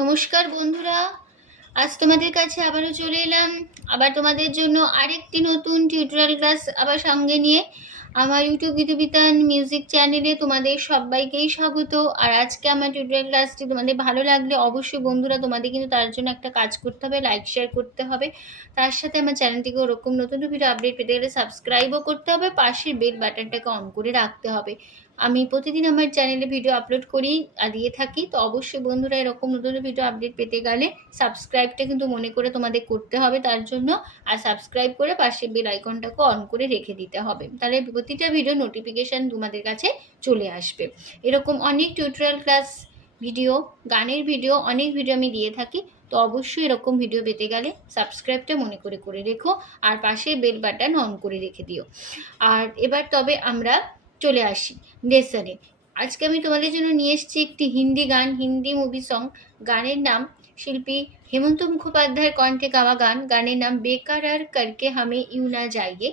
নমস্কার বন্ধুরা, আজ তোমাদের কাছে আবারও চলে এলাম আবার তোমাদের জন্য আরেকটি নতুন টিউটোরিয়াল ক্লাস আবার সঙ্গে নিয়ে। আমার ইউটিউব বিদ্যুবিতান মিউজিক চ্যানেলে তোমাদের সবাইকেই স্বাগত। আর আজকে আমার টিউটোরিয়াল ক্লাসটি তোমাদের ভালো লাগলে অবশ্যই বন্ধুরা তোমাদের কিন্তু তার জন্য একটা কাজ করতে হবে, লাইক শেয়ার করতে হবে। তার সাথে আমার চ্যানেলটিকে ওরকম নতুন ভিডিও আপডেট পেতে গেলে সাবস্ক্রাইবও করতে হবে, পাশের বেল বাটনটাকে অন করে রাখতে হবে। আমি প্রতিদিন আমার চ্যানেলে ভিডিও আপলোড করি আর দিয়ে থাকি, তো অবশ্যই বন্ধুরা এরকম নতুন ভিডিও আপডেট পেতে গেলে সাবস্ক্রাইবটা কিন্তু মনে করে তোমাদের করতে হবে তার জন্য। আর সাবস্ক্রাইব করে পাশে বেল আইকনটাকে অন করে রেখে দিতে হবে, তাহলে প্রতিটা ভিডিও নোটিফিকেশান তোমাদের কাছে চলে আসবে। এরকম অনেক টিউটোরিয়াল ক্লাস ভিডিও, গানের ভিডিও, অনেক ভিডিও আমি দিয়ে থাকি, তো অবশ্যই এরকম ভিডিও পেতে গেলে সাবস্ক্রাইবটা মনে করে করে রেখো আর পাশে বেল বাটন অন করে রেখে দিও। আর এবার তবে আমরা চলে আসি লেসনে। আজকে আমি তোমাদের জন্য নিয়ে এসেছি একটি হিন্দি গান, হিন্দি মুভি সং। গানের নাম শিল্পী হেমন্ত মুখোপাধ্যায়ের কণ্ঠে গাওয়া গান। গানের নাম বেকারার করকে হামে ইউ না যাইয়ে।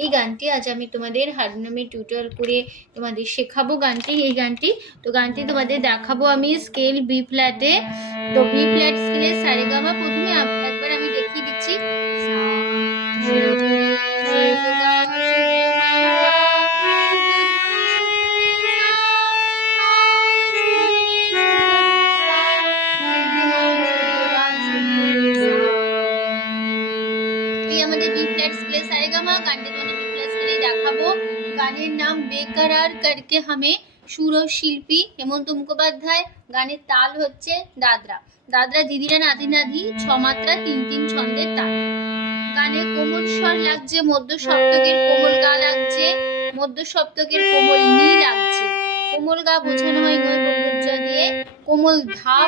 এই গানটি আজ আমি তোমাদের হারমোনিয়ামে টিউটোরিয়াল করে তোমাদের শেখাবো এই গানটি। তো গানটি তোমাদের দেখাবো আমি স্কেল বি ফ্ল্যাটে। তো বি ফ্ল্যাট স্কেলে সারেগামা প্রথমে একবার আমি দেখিয়ে দিচ্ছি। গানের নাম বেকারার করকে হামে। সুর ও শিল্পী হেমন্ত মুখোপাধ্যায়। গানের তাল হচ্ছে দাদরা। দাদরা দিদিরা নাতি নাধি, ছ মাত্রা 3-3 ছন্দের তাল। গানে কোমল স্বর লাগছে, মধ্য সপ্তকের কোমল গা লাগছে, মধ্য সপ্তকের কোমল নি লাগছে। কোমল গা বোঝানো হয় গজা দিয়ে, কোমল ধা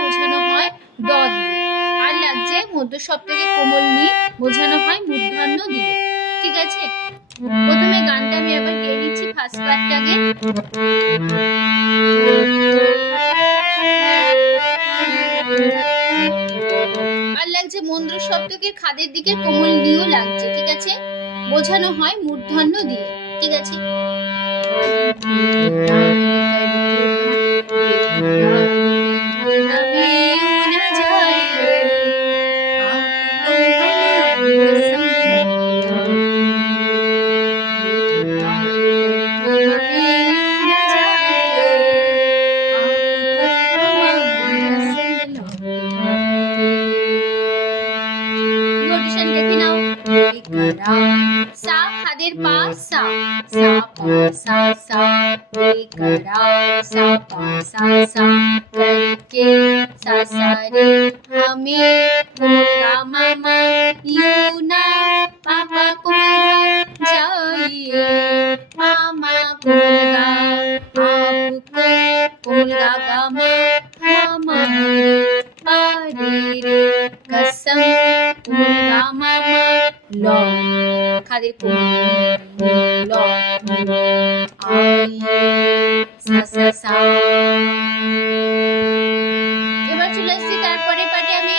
বোঝানো হয় দ দিয়ে, আর লাগছে মধ্য সপ্তকে কোমল নি বোঝানো হয় মূর্ধন্য দিয়ে। ঠিক আছে, প্রথমে গানটা আমি আবার গেয়ে নিচ্ছি ফার্স্ট পার্টটাকে। আর লাগছে মন্দ্র সপ্তকের খাদের দিকে কোমল নিও লাগছে। ঠিক আছে, বোঝানো হয় মূর্ধন্য দিয়ে। ঠিক আছে, सा खादेर पा सा सा पा सा सा बेकरार सा पा सा सा करके सा सा रे हमें गा मामा यू ना पापा को जाइए मामा कोलगा आपको कोलगा गामा हमारे पारे रे कसम कोलगा मामा लो खादे लो आइए सा सा सा। এবার চলে আসছি তারপরে পাটে আমি।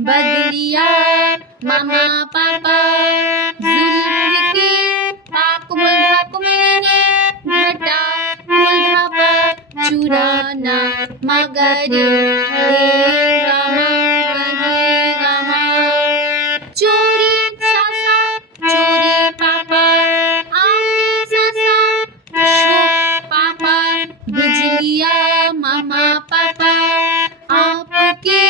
बदलिया मामा पापा जुल्फी पाकुमुल धाकुमने घटा मुल्हापा चुराना मगरे रामा रामा चोरी सासा चोरी पापा आमी सासा शोक पापा बिजलिया मामा पापा आपके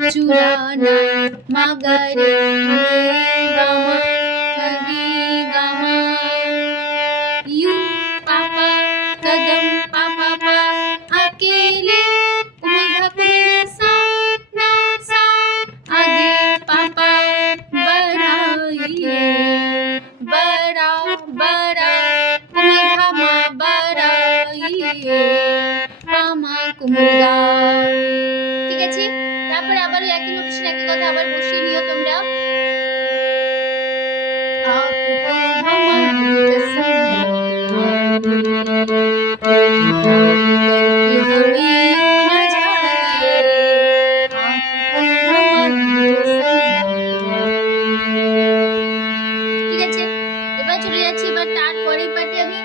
चुराना मगरे गमा कही गमा यू पापा कदम पापा पा अकेले सा ना सा आगे पापा बढ़ाइए बड़ा बड़ा कुमघमा बढ़ाइए পামা কুমুরগা। ঠিক আছে, তারপরে আবার একই নোটেশন একই কথা আবার বসিয়ে নিও তোমরা। ঠিক আছে, এবার চলে যাচ্ছি এবার তারপরে পার্টি আমি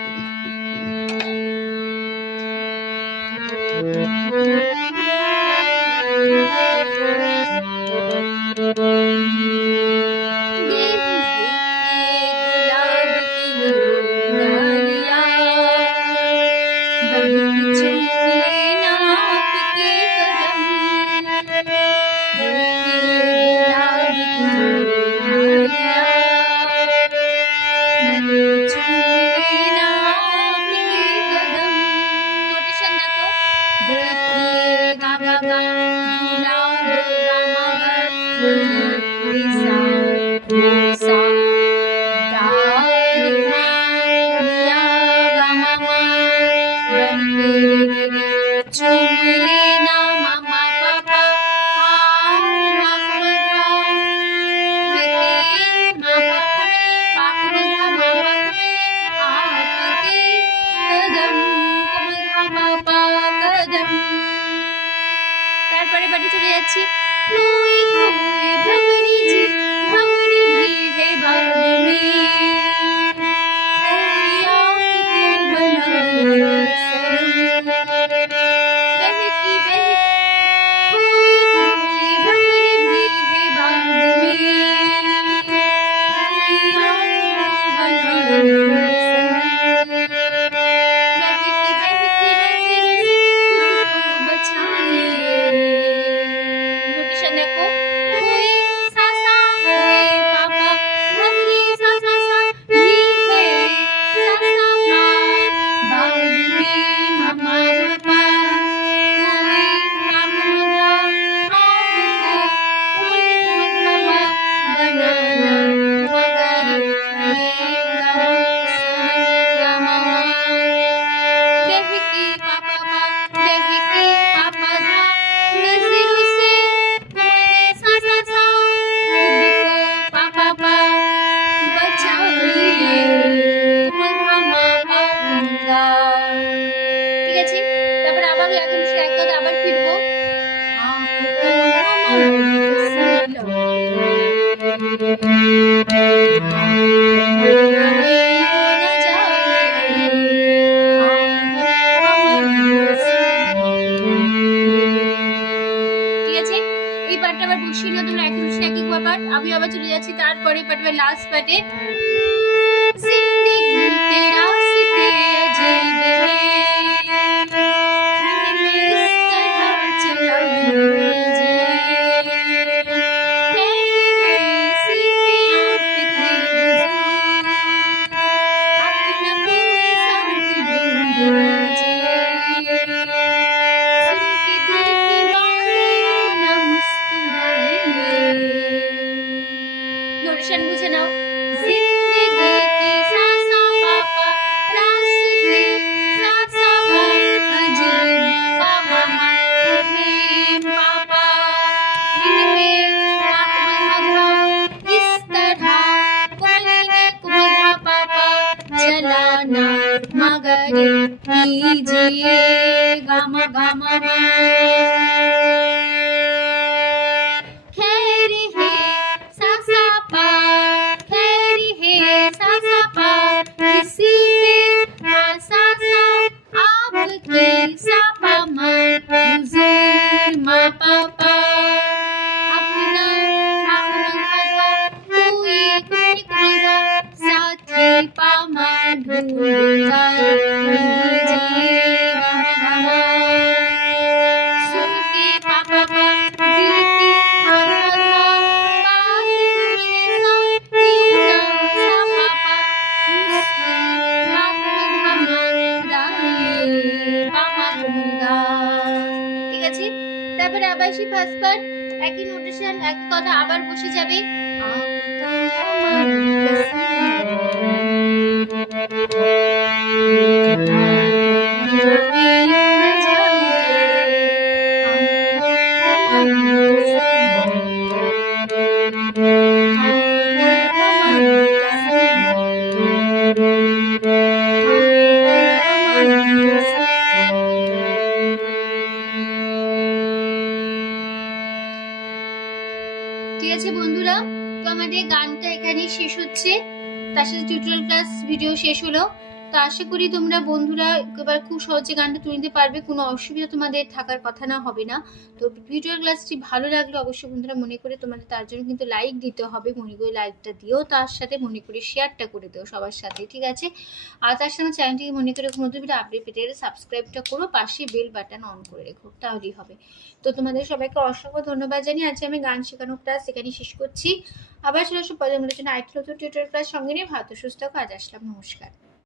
তারপরে পাটি চলে যাচ্ছি कोई कोई भंवरी जी भंवरी भी है बाग में कोई आपको बनाए शर्म बहकी बहकी कोई कोई भंवरी भी है बाग में कोई आपको बनाए शर्म बहकी बहकी नजर से खुद को बचाइए। देखो कोई सा सा है पापा भंवरी सा सा सा भी है सा सा पा बाग में मामा पापा कोई काम मगा आपको कोई मगा बनाना मगर मामा बहकी पापा पा बहकी पापा धा नजरों से ঠিক আছে, তারপর আবার এখন সে এক কথা আবার ফিরবো। ঠিক আছে, এই পার্টটা আবার বসিয়ে নিও তোমরা এখন সে একই পার্ট। আমি আবার চলে যাচ্ছি তারপরে পার্টে লাস্ট পার্টে। जिंदगी के रास्ते अजीब हैं इस तरह चला लीजिए ऐसी पे आप अपना कोई साथ ढूंढ लीजिए सुन के दिल की बातें न मुस्कुराइए। नोटेशन बुझे नाओ जिंदगी की सासा पापा रास्ते सासा अजीब पापा है पापा इनमें आत्मा इस तरह कोई न कोई पापा चलाना मगर कीजिए गामा गामा खैर है सासा पा खैर है सासा पा किसी पे सासा आपके सापा माँ हुजूर माँ पापा अपना अपना कोई कोई कोई साथी पामा ढूंढ कर लीजिए তারপরে আবার সেই ফার্স্ট পার্ট, একই নোটেশন, একই কথা, আবার বসে যাবে। ঠিক আছে বন্ধুরা, তো আমাদের গানটা এখানেই শেষ হচ্ছে, তার সাথে টিউটোরিয়াল ক্লাস ভিডিও শেষ হলো। তো আশা করি তোমরা বন্ধুরা এবার খুব সহজে গানটা তুলে নিতে পারবে, কোনো অসুবিধা তোমাদের থাকার কথা না, হবে না। তো টিউটোরিয়াল ক্লাসটি ভালো লাগলে অবশ্যই বন্ধুরা মনে করে তোমাদের তার জন্য কিন্তু লাইক দিতে হবে, মনে করে লাইকটা দিও, তার সাথে মনে করে শেয়ারটা করে দিও সবার সাথে, ঠিক আছে। আর তার সাথে চ্যানেলটিকে মনে করে নতুন ভিডিও আপডেট পেতে গেলে সাবস্ক্রাইবটা করো, পাশে বেল বাটন অন করে রেখো, তাহলেই হবে। তো তোমাদের সবাইকে অসংখ্য ধন্যবাদ জানিয়ে আজকে আমি গান শেখানো ক্লাস এখানেই শেষ করছি। আবার চলে আসবো পরের জন্য আরেকটি নতুন টিউটোরিয়াল ক্লাস সঙ্গে নিয়ে। ভালো সুস্থ কাজ আসলাম, নমস্কার।